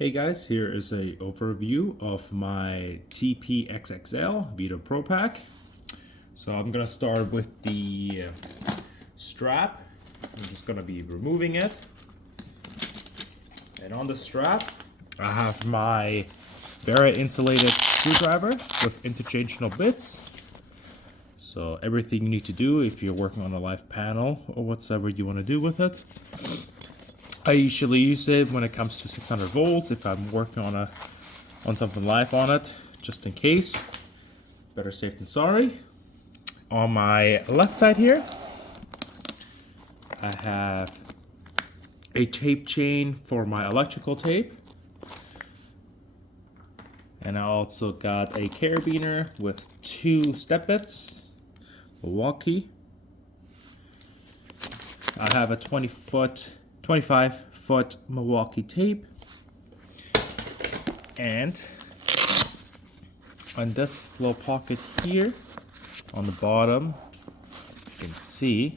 Hey guys, here is a overview of my TP-XXL Veto Pro Pack. So I'm gonna start with the strap. I'm just gonna be removing it. And on the strap, I have my very insulated screwdriver with interchangeable bits. So everything you need to do if you're working on a live panel or whatsoever you want to do with it. I usually use it when it comes to 600 volts if I'm working on something live on it, just in case. Better safe than sorry. On my left side here, I have a tape chain for my electrical tape. And I also got a carabiner with 2 step bits, Milwaukee. I have a 25-foot Milwaukee tape, and on this little pocket here on the bottom you can see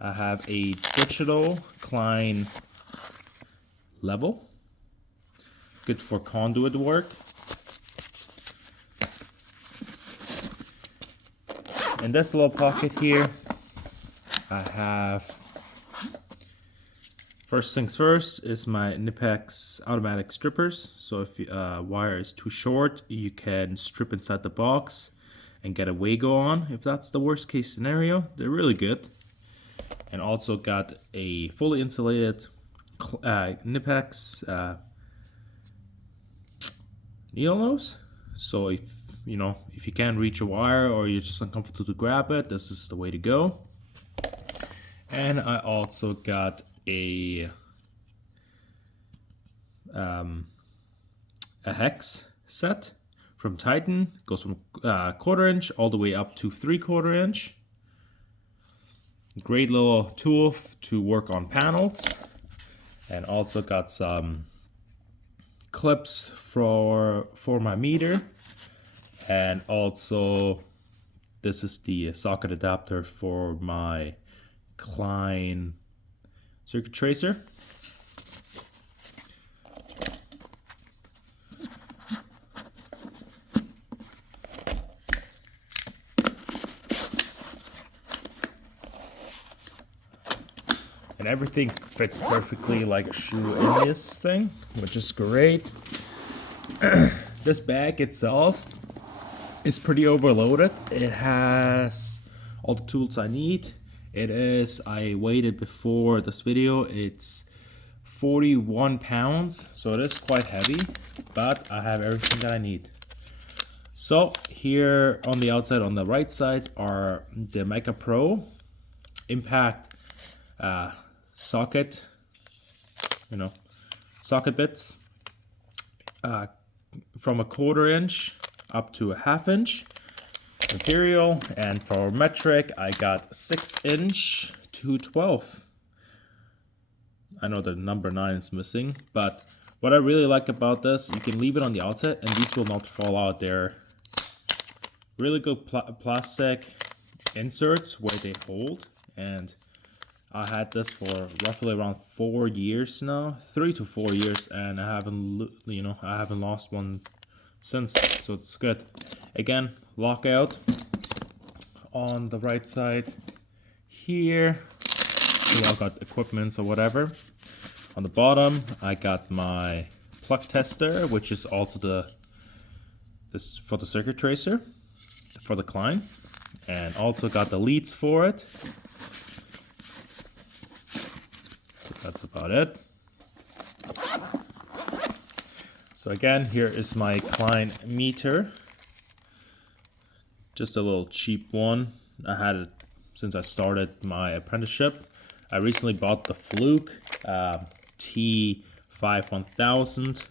I have a digital Klein level, good for conduit work. In this little pocket here I have, first things first, is my Knipex automatic strippers. So if wire is too short, you can strip inside the box and get a Wago on. If that's the worst case scenario, they're really good. And also got a fully insulated Knipex needle nose. So if you can't reach a wire or you're just uncomfortable to grab it, this is the way to go. And I also got a hex set from Titan. Goes from 1/4 inch all the way up to 3/4 inch. Great little tool to work on panels. And also got some clips for my meter. And also this is the socket adapter for my Klein circuit tracer. And everything fits perfectly like a shoe in this thing, which is great. This bag itself is pretty overloaded. It has all the tools I need. I weighed it before this video, it's 41 pounds, so it is quite heavy, but I have everything that I need. So here on the outside, on the right side, are the Mega Pro Impact socket, socket bits from 1/4 inch up to 1/2 inch. Material, and for metric I got 6 inch to 12. I know the number 9 is missing, but what I really like about this, you can leave it on the outside and these will not fall out. They're really good plastic inserts where they hold, and I had this for roughly around 4 years now, 3 to 4 years, and I haven't lost one since, so it's good. Again, lockout on the right side here to lock out equipment or whatever. On the bottom I got my plug tester, which is also this for the circuit tracer for the Klein, and also got the leads for it. So that's about it. So again, here is my Klein meter. Just a little cheap one. I had it since I started my apprenticeship. I recently bought the Fluke T5-1000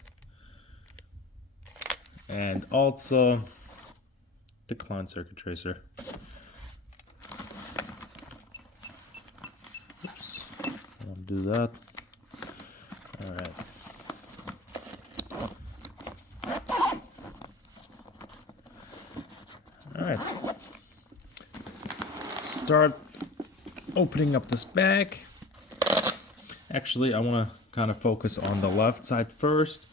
and also the Klein circuit tracer. Oops, I'll do that. All right. Alright, start opening up this bag. Actually, I want to kind of focus on the left side first.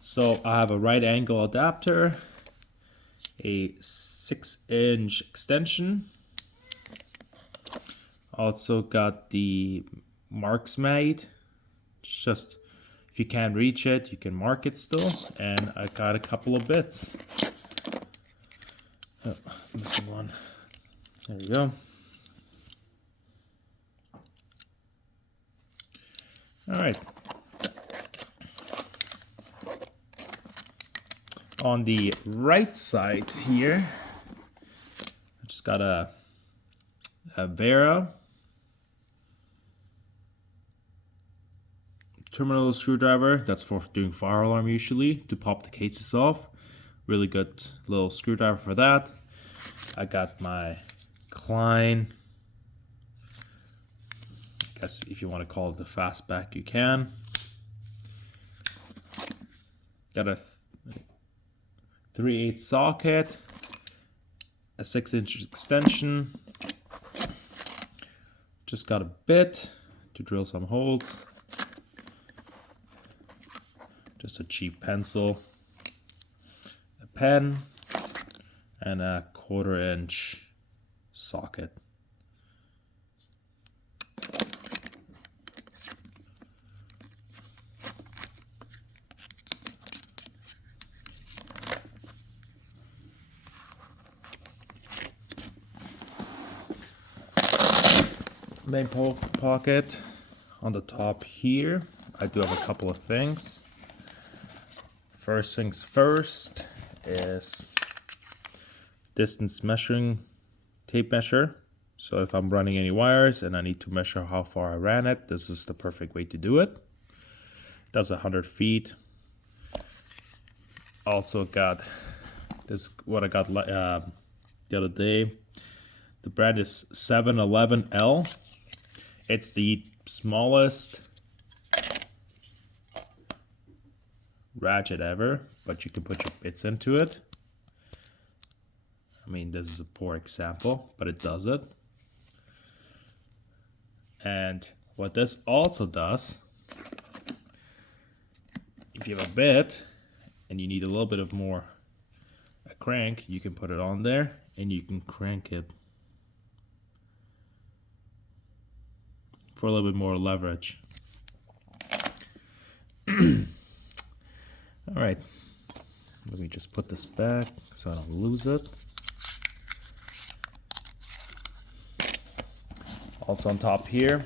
So I have a right angle adapter, a 6-inch extension. Also got the marks made. Just if you can't reach it, you can mark it still. And I got a couple of bits. Oh, missing one. There we go. All right. On the right side here, I just got a Veto terminal screwdriver. That's for doing fire alarm usually, to pop the cases off. Really good little screwdriver for that. I got my Klein, I guess if you want to call it the fastback, you can. Got a 3/8 socket, a 6-inch extension. Just got a bit to drill some holes. Just a cheap pencil, a pen, and a 1/4-inch socket. Main pocket on the top here. I do have a couple of things. First things first is distance measuring tape measure. So if I'm running any wires and I need to measure how far I ran it, this is the perfect way to do it. Does 100 feet. Also got this, what I got the other day. The brand is 711L. It's the smallest ratchet ever, but you can put your bits into it. I mean, this is a poor example, but it does it. And what this also does, if you have a bit and you need a little bit of more a crank, you can put it on there and you can crank it for a little bit more leverage. All right, let me just put this back so I don't lose it. Also on top here,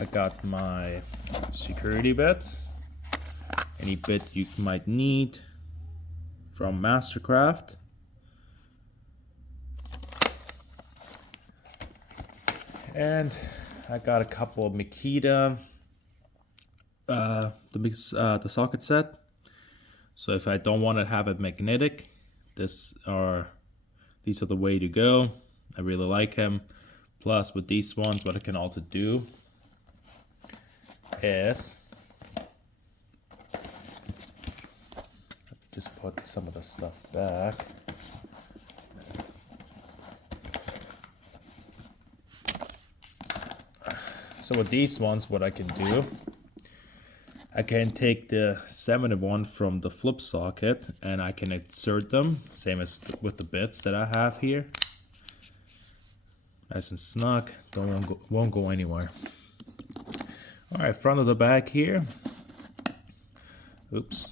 I got my security bits. Any bit you might need from Mastercraft. And I got a couple of Makita, the socket set. So if I don't want to have it magnetic, these are the way to go. I really like them. Plus with these ones, what I can also do is just put some of the stuff back. So with these ones, what I can do, I can take the 7-in-1 from the flip socket and I can insert them, same as with the bits that I have here. Nice and snug, won't go anywhere. All right, front of the bag here. Oops.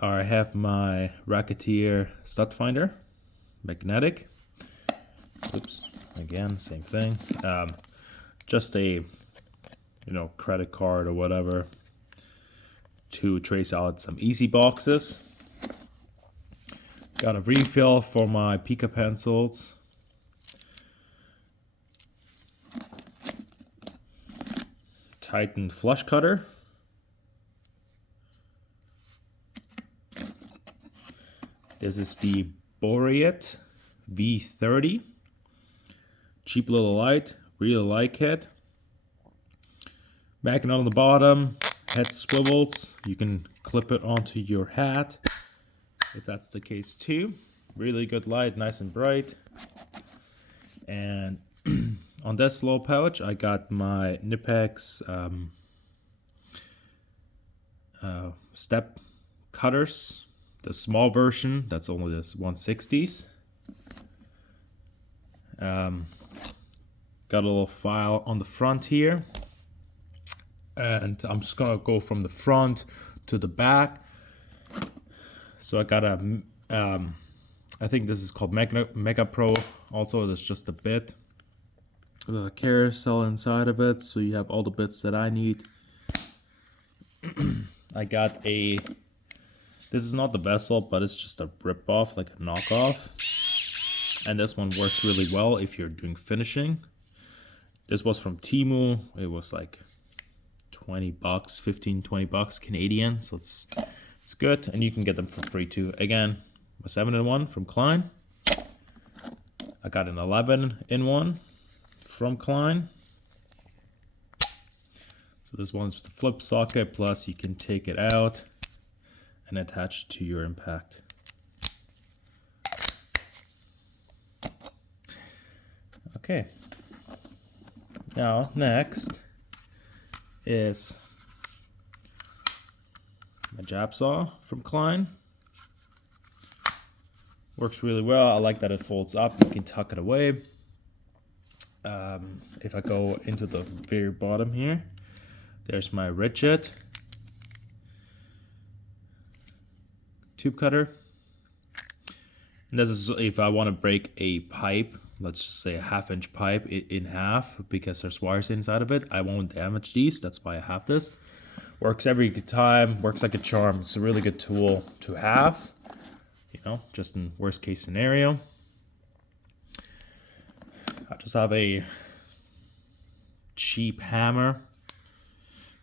I have my Racketeer stud finder, magnetic. Oops, again, same thing. Just a, credit card or whatever to trace out some easy boxes. Got a refill for my Pica pencils. Titan flush cutter. This is the Boreat V30. Cheap little light. Really like it. Magnet on the bottom, head swivels. You can clip it onto your hat if that's the case too. Really good light, nice and bright. And on this little pouch, I got my Nipex step cutters, the small version, that's only this 160s. Got a little file on the front here, and I'm just gonna go from the front to the back. So I got a I think this is called Mega Pro. Also, there's just a bit with a carousel inside of it, so you have all the bits that I need. I got a, this is not the vessel, but it's just a rip-off, like a knockoff. And this one works really well if you're doing finishing. This was from Temu. It was like 20 bucks, 15, 20 bucks Canadian. So it's good, and you can get them for free too. Again, a 7-in-1 from Klein. I got an 11-in-1 from Klein. So this one's with the flip socket, plus you can take it out and attach it to your impact. Okay. Now, next is my jab saw from Klein. Works really well. I like that it folds up. You can tuck it away. If I go into the very bottom here, there's my rigid tube cutter. And this is if I want to break a pipe, let's just say a 1/2-inch pipe in half, because there's wires inside of it. I won't damage these. That's why I have this. Works every time. Works like a charm. It's a really good tool to have. You know, just in worst case scenario. I just have a cheap hammer,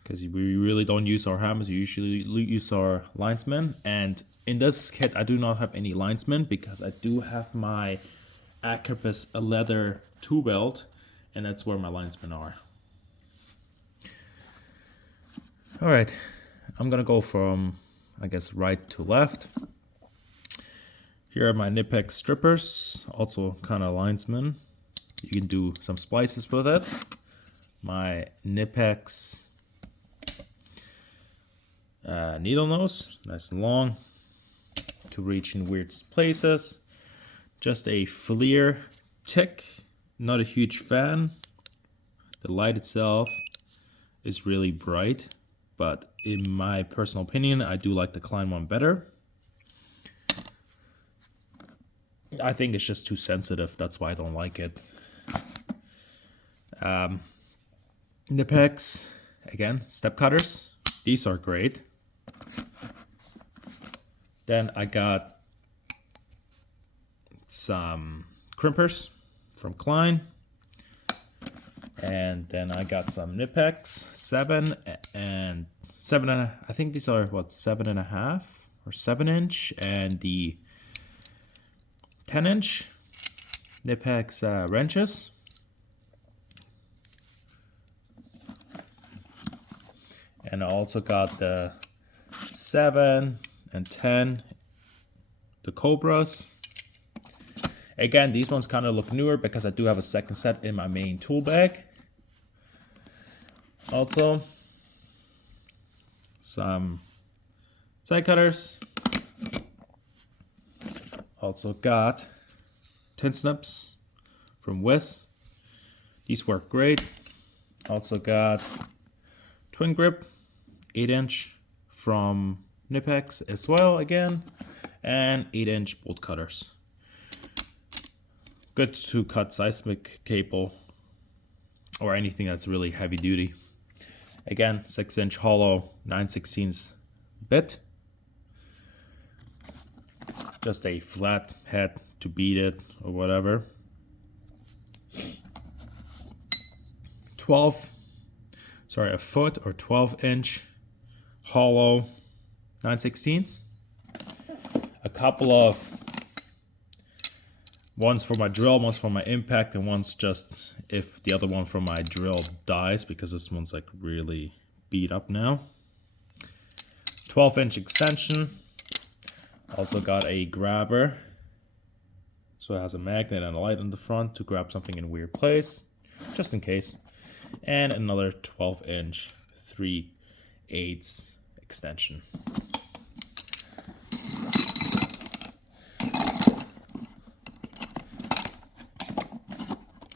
because we really don't use our hammers. We usually use our linesmen. And in this kit, I do not have any linesmen, because I do have my Acropus leather tool belt, and that's where my linesmen are. All right, I'm gonna go from, I guess, right to left. Here are my Knipex strippers, also kind of linesmen. You can do some splices with it. My Knipex needle nose, nice and long, to reach in weird places. Just a Fleer tick, not a huge fan. The light itself is really bright, but in my personal opinion, I do like the Klein one better. I think it's just too sensitive, that's why I don't like it. Knipex, again, step cutters. These are great. Then I got some crimpers from Klein. And then I got some Knipex 7 and 7.5. I think these are what, 7.5 or 7-inch, and the 10-inch Knipex wrenches. And I also got the 7 and 10, the Cobras. Again, these ones kind of look newer because I do have a second set in my main tool bag. Also, some side cutters. Also got tin snips from Wiz. These work great. Also got twin grip 8-inch from Knipex as well again, and 8-inch bolt cutters. Good to cut seismic cable or anything that's really heavy duty. Again, 6-inch hollow 9/16 bit. Just a flat head to beat it or whatever. 1 foot or 12-inch hollow 9/16. A couple of, one's for my drill, one's for my impact, and one's just if the other one from my drill dies, because this one's like really beat up now. 12-inch extension. Also got a grabber, so it has a magnet and a light on the front to grab something in a weird place, just in case. And another 12-inch 3/8 extension.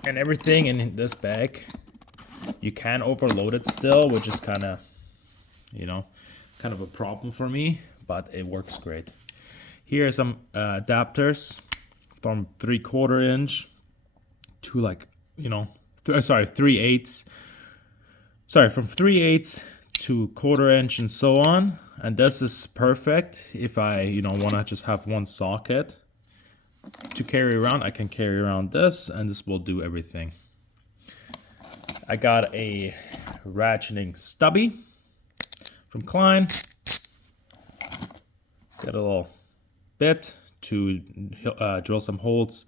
And everything in this bag, you can overload it still, which is kind of, you know, kind of a problem for me, but it works great. Here are some adapters from 3/4 inch to like, you know, 3/8. Sorry, from 3/8 to 1/4 inch and so on. And this is perfect if I, you know, want to just have one socket to carry around. I can carry around this, and this will do everything. I got a ratcheting stubby from Klein. Got a little bit to drill some holes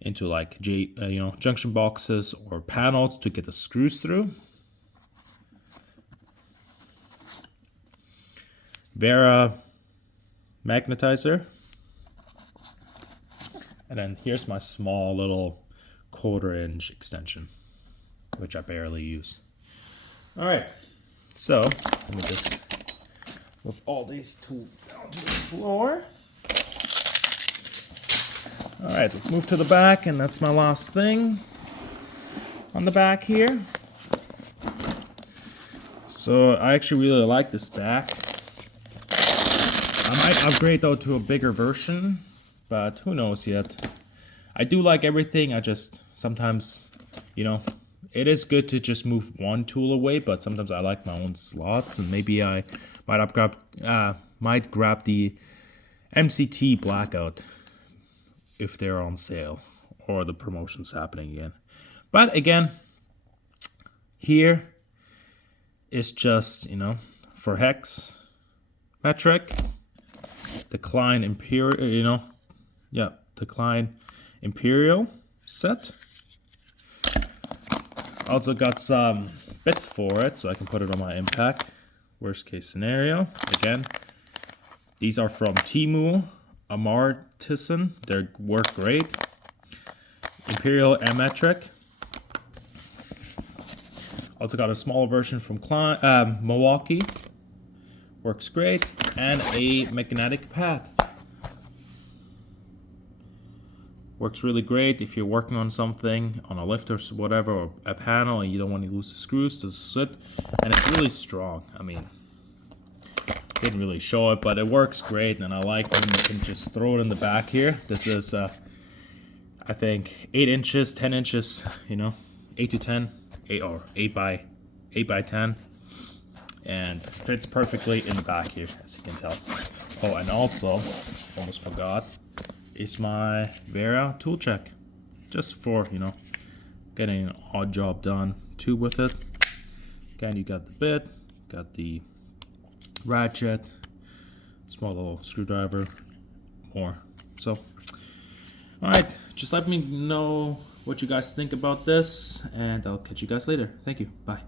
into like junction boxes or panels to get the screws through. Vera magnetizer. And then here's my small little 1/4 inch extension, which I barely use. All right, so let me just move all these tools down to the floor. All right, let's move to the back, and that's my last thing on the back here. So I actually really like this back. I might upgrade though to a bigger version, but who knows yet. I do like everything. I just sometimes, you know, it is good to just move one tool away, but sometimes I like my own slots, and maybe I might grab the MCT Blackout if they're on sale or the promotion's happening again. But again, here is just, you know, for hex metric, the Klein Imperial, you know, yeah, the Klein Imperial set. Also got some bits for it, so I can put it on my impact. Worst case scenario. Again, these are from Temu, Amartison. They work great. Imperial M-metric. Also got a smaller version from Milwaukee. Works great. And a magnetic pad. Works really great if you're working on something, on a lift or whatever, or a panel, and you don't want to lose the screws to sit. And it's really strong. I mean, didn't really show it, but it works great, and I like when you can just throw it in the back here. This is, I think, 8 inches, 10 inches, you know, 8 to 10, 8 by 10, and fits perfectly in the back here, as you can tell. Oh, and also, almost forgot, is my Vera tool check, just for, you know, getting an odd job done too with it. Again, you got the bit, got the ratchet, small little screwdriver, more. So, all right, just let me know what you guys think about this, and I'll catch you guys later. Thank you. Bye.